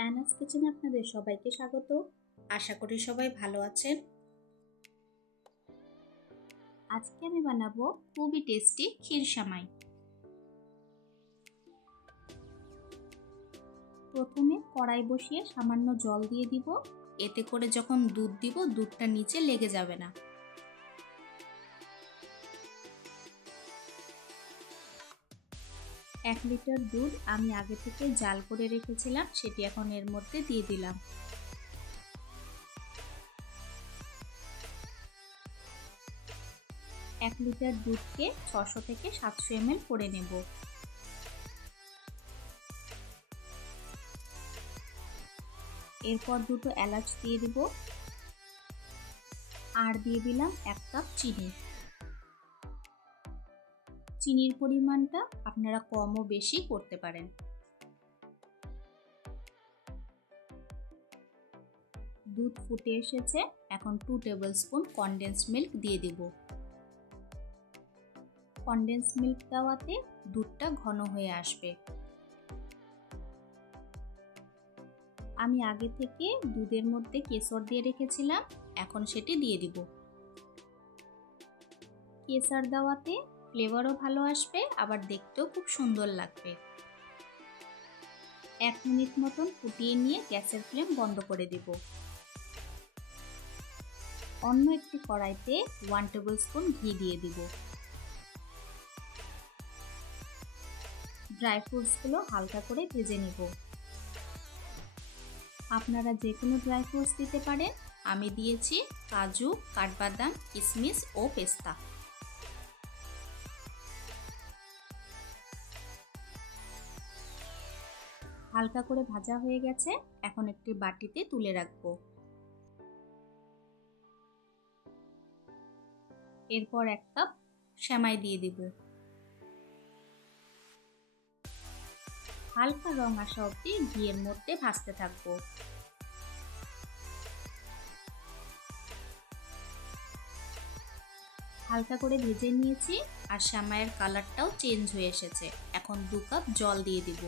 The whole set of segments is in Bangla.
অ্যানাস কিচেনে আপনাদের সবাইকে স্বাগত। আশা করি সবাই ভালো আছেন। আজকে আমি বানাবো খুবই টেস্টি ক্ষীর সেমাই। প্রথমে কড়াই বসিয়ে সামান্য জল দিয়ে দিব, এতে করে যখন দুধ দিব দুধটা নিচে লেগে যাবে না। এক লিটার দুধ আমি আগে থেকে জাল করে রেখেছিলাম, সেটি এখন এর মধ্যে দিয়ে দিলাম। এক লিটার দুধকে 600 থেকে 700 ml করে নেব। এরপর দুটো এলাচ দিয়ে দিব আর দিয়ে দিলাম 1 কাপ চিনি। চিনির পরিমাণটা আপনারা কম ও বেশি করতে পারেন। দুধ ফুটে এসেছে, এখন 2 টেবিলস্পুন কনডেন্সড মিল্ক দিয়ে দিব। কনডেন্সড মিল্ক দেওয়াতে দুধটা ঘন হয়ে আসবে। আমি আগে থেকে দুধের মধ্যে কেশর দিয়ে রেখেছিলাম, এখন সেটি দিয়ে দিব। কেশর দেওয়াতে ফ্লেভারও ভালো আসবে, আবার দেখতেও খুব সুন্দর লাগবে। 1 মিনিট মতন ফুটিয়ে নিয়ে গ্যাসের ফ্লেম বন্ধ করে দেব। অন্য একটি কড়াইতে 1 টেবিলস্পুন ঘি দিয়ে দিব। ড্রাই ফ্রুটসগুলো হালকা করে ভেজে নিব। আপনারা যে কোনো ড্রাই ফ্রুটস দিতে পারেন, আমি দিয়েছি কাজু, কাঠবাদাম, কিশমিশ ও পেস্তা। হালকা করে ভাজা হয়ে গেছে, এখন একটি বাটিতে তুলে রাখব। এরপর 1 কাপ সেমাই দিয়ে দিব। হালকা রং আসা অবধি ঘিয়ের মধ্যে ভাজতে থাকব। হালকা করে ভেজে নিয়েছি আর সেমাইয়ের কালারটাও চেঞ্জ হয়ে এসেছে। এখন 2 কাপ জল দিয়ে দিব।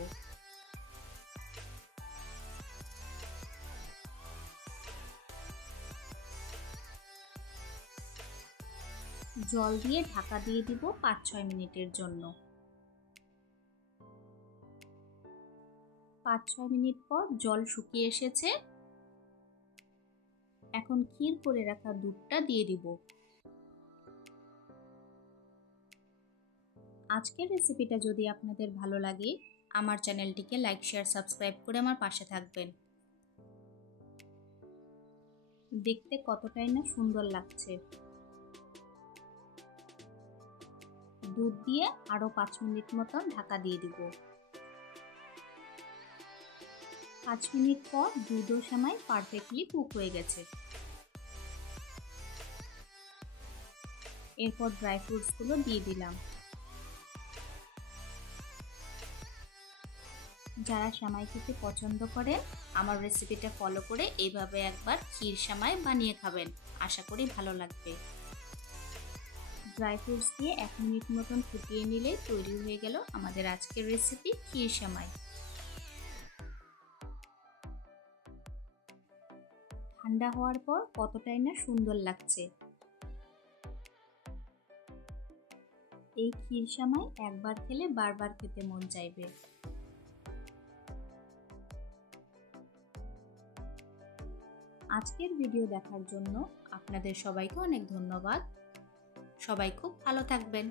জল দিয়ে ঢাকা দিয়ে দিব 5-6 মিনিটের জন্য। 5-6 মিনিট পর জল শুকিয়ে এসেছে, এখন ক্ষীর করে রাখা দুধটা দিয়ে দিব। আজকের রেসিপিটা যদি আপনাদের ভালো লাগে, আমার চ্যানেলটিকে লাইক, শেয়ার, সাবস্ক্রাইব করে আমার পাশে থাকবেন। দেখতে কতটাই না সুন্দর লাগছে। দুধ দিয়ে আরো 5 মিনিট মতন ঢাকা দিয়ে দিব। 5 মিনিট পর দুধ ও সেমাই পারফেক্টলি কুক হয়ে গেছে। এরপর ড্রাই ফ্রুটসগুলো দিয়ে দিলাম। যারা সেমাই খেতে পছন্দ করে, আমার রেসিপিটা ফলো করে এইভাবে একবার ক্ষীর সেমাই বানিয়ে খাবেন, আশা করি ভালো লাগবে। ড্রাই ফ্রুটস দিয়ে 1 মিনিট মতন ফুটিয়ে নিলে তৈরি হয়ে গেল আমাদের আজকের রেসিপি ক্ষীর সেমাই। ঠান্ডা হওয়ার পর কতটাই না সুন্দর লাগছে। এই ক্ষীর সেমাই একবার খেলে বারবার খেতে মন চাইবে। আজকের ভিডিও দেখার জন্য আপনাদের সবাইকে অনেক ধন্যবাদ। সবাই খুব ভালো থাকবেন।